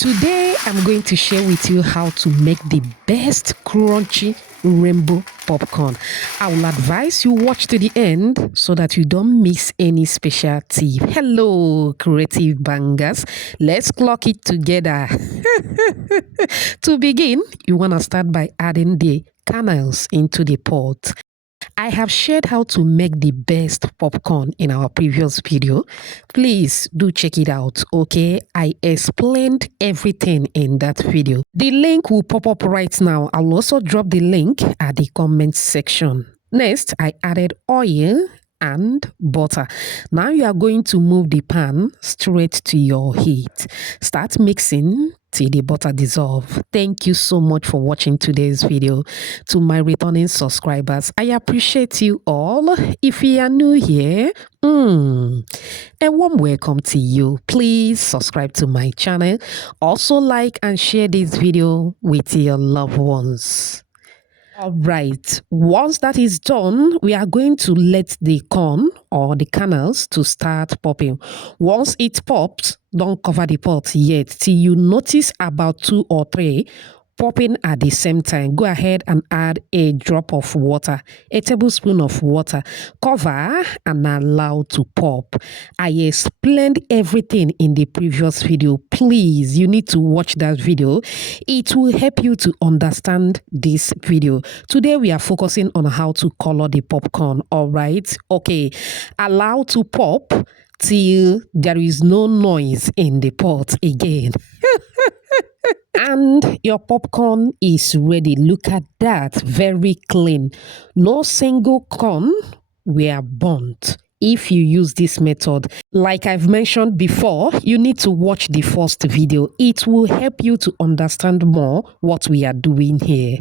Today, I'm going to share with you how to make the best crunchy rainbow popcorn. I will advise you watch to the end so that you don't miss any special tip. Hello, creative bangers. Let's clock it together. To begin, you want to start by adding the kernels into the pot. I have shared how to make the best popcorn in our previous video. Please do check it out, okay? I explained everything in that video. The link will pop up right now. I'll also drop the link at the comment section. Next, I added oil and butter. Now you are going to move the pan straight to your heat. Start mixing till the butter dissolve. Thank you so much for watching today's video. To my returning subscribers, I appreciate you all. If you are new here, a warm welcome to you. Please subscribe to my channel. Also like and share this video with your loved ones. All right, once that is done, we are going to let the corn or the kernels to start popping. Once it pops, don't cover the pot yet till you notice about 2 or 3 popping at the same time. Go ahead and add a drop of water, a tablespoon of water. Cover and allow to pop. I explained everything in the previous video. Please, you need to watch that video. It will help you to understand this video. Today, we are focusing on how to color the popcorn. All right. Okay. Allow to pop till there is no noise in the pot again. And your popcorn is ready. Look at that, very clean. No single corn were burnt. If you use this method, like I've mentioned before, you need to watch the first video. It will help you to understand more what we are doing here.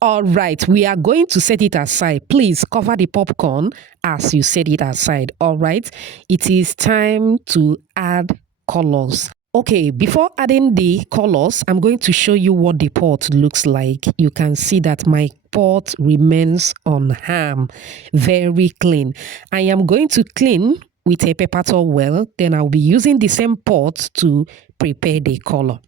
All right, we are going to set it aside. Please cover the popcorn as you set it aside. All right, it is time to add colors. Okay, before adding the colors, I'm going to show you what the pot looks like. You can see that my pot remains unharmed, very clean. I am going to clean with a paper towel. Then I'll be using the same pot to prepare the color.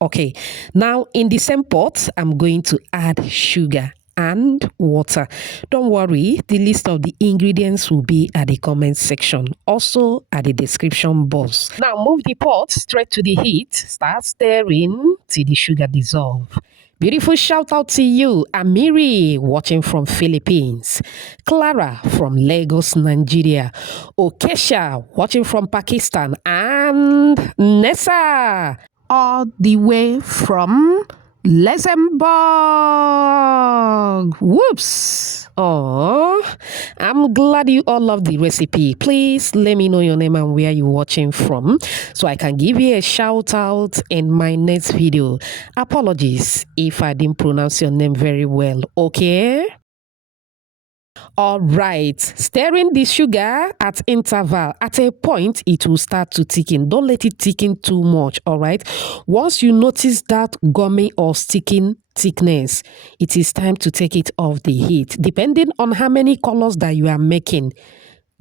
Okay, now in the same pot, I'm going to add sugar and water. Don't worry, the list of the ingredients will be at the comment section, also at the description box. Now move the pot straight to the heat. Start stirring till the sugar dissolve. Beautiful shout out to you, Amiri, watching from Philippines, Clara from Lagos, Nigeria, Okesha, watching from Pakistan, and Nessa, all the way from Luxembourg. Whoops. Oh, I'm glad you all love the recipe. Please let me know your name and where you're watching from so I can give you a shout out in my next video. Apologies if I didn't pronounce your name very well, okay? All right, stirring the sugar at interval. At a point, it will start to thicken. Don't let it thicken too much, all right? Once you notice that gummy or sticking thickness, it is time to take it off the heat. Depending on how many colors that you are making,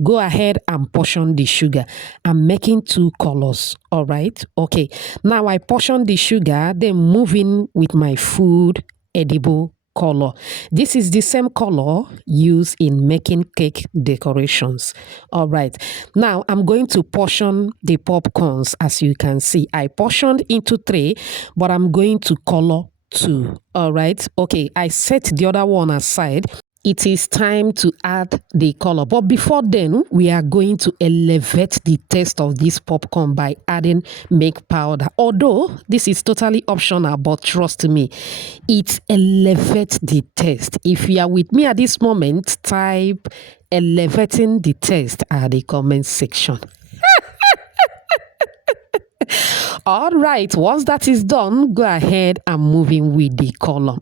go ahead and portion the sugar. I'm making 2 colors, all right? Okay, now I portion the sugar, then move in with my food edible color. This is the same color used in making cake decorations. All right, now I'm going to portion the popcorns. As you can see, I portioned into 3, but I'm going to color 2. All right, okay, I set the other one aside. It is time to add the color, but before then, we are going to elevate the taste of this popcorn by adding milk powder. Although this is totally optional, but trust me, it elevates the taste. If you are with me at this moment, type elevating the taste at the comment section. All right, once that is done, go ahead and move in with the color.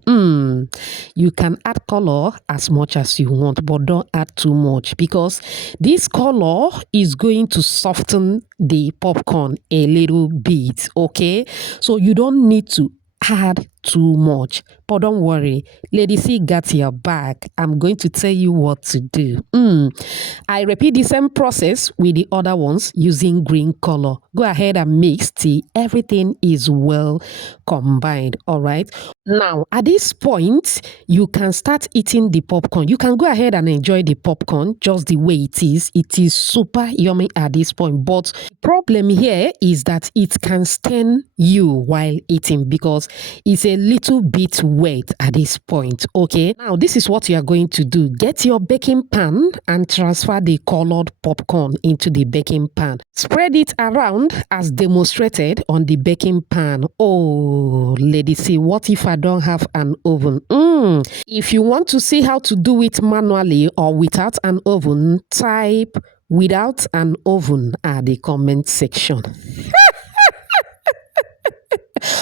You can add color as much as you want, but don't add too much because this color is going to soften the popcorn a little bit, okay? So you don't need to add too much. But don't worry, Lady C got your back. I'm going to tell you what to do. I repeat the same process with the other ones using green color. Go ahead and mix till everything is well combined. All right. Now, at this point, you can start eating the popcorn. You can go ahead and enjoy the popcorn just the way it is. It is super yummy at this point. But the problem here is that it can stain you while eating because it's a little bit wet at this point. Okay. Now, this is what you are going to do. Get your baking pan and transfer the colored popcorn into the baking pan. Spread it around as demonstrated on the baking pan. Oh, Lady C, what if I don't have an oven? If you want to see how to do it manually or without an oven, type without an oven at the comment section.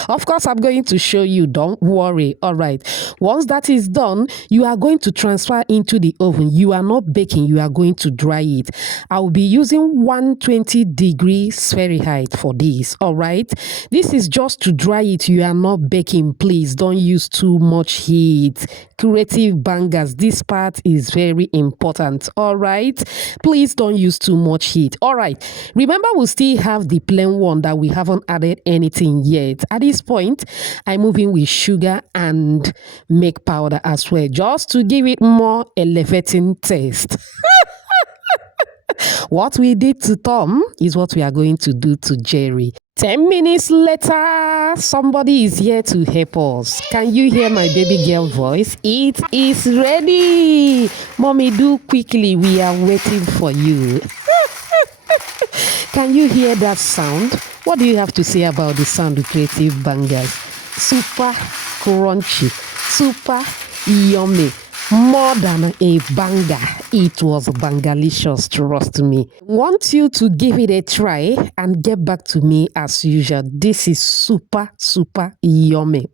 Of course, I'm going to show you. Don't worry. All right. Once that is done, you are going to transfer into the oven. You are not baking. You are going to dry it. I will be using 120-degree Fahrenheit for this. All right. This is just to dry it. You are not baking. Please don't use too much heat. Creative bangers. This part is very important. All right. Please don't use too much heat. All right. Remember, we still have the plain one that we haven't added anything yet. At this point, I move in with sugar and milk powder as well, just to give it more elevating taste. What we did to Tom is what we are going to do to Jerry. 10 minutes later, somebody is here to help us. Can you hear my baby girl voice? It is ready. Mommy, do quickly. We are waiting for you. Can you hear that sound? What do you have to say about the sound of Creative Bangers? Super crunchy, super yummy, more than a banger. It was bangalicious, trust me. Want you to give it a try and get back to me as usual. This is super, super yummy.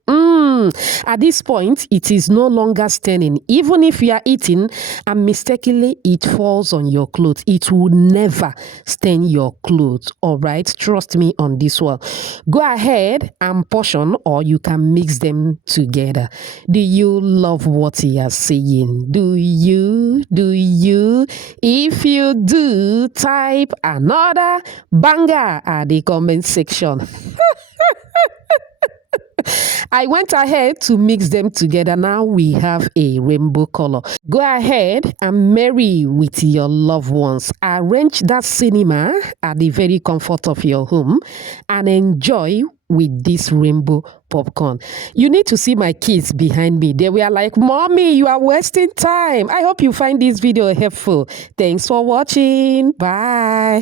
At this point, it is no longer staining. Even if you are eating and mistakenly it falls on your clothes, it will never stain your clothes. All right, trust me on this one. Go ahead and portion, or you can mix them together. Do you love what you are saying? Do you? Do you? If you do, type another banger at the comment section. I went ahead to mix them together. Now we have a rainbow color. Go ahead and marry with your loved ones. Arrange that cinema at the very comfort of your home and enjoy with this rainbow popcorn. You need to see my kids behind me. They were like, "Mommy, you are wasting time." I hope you find this video helpful. Thanks for watching. Bye.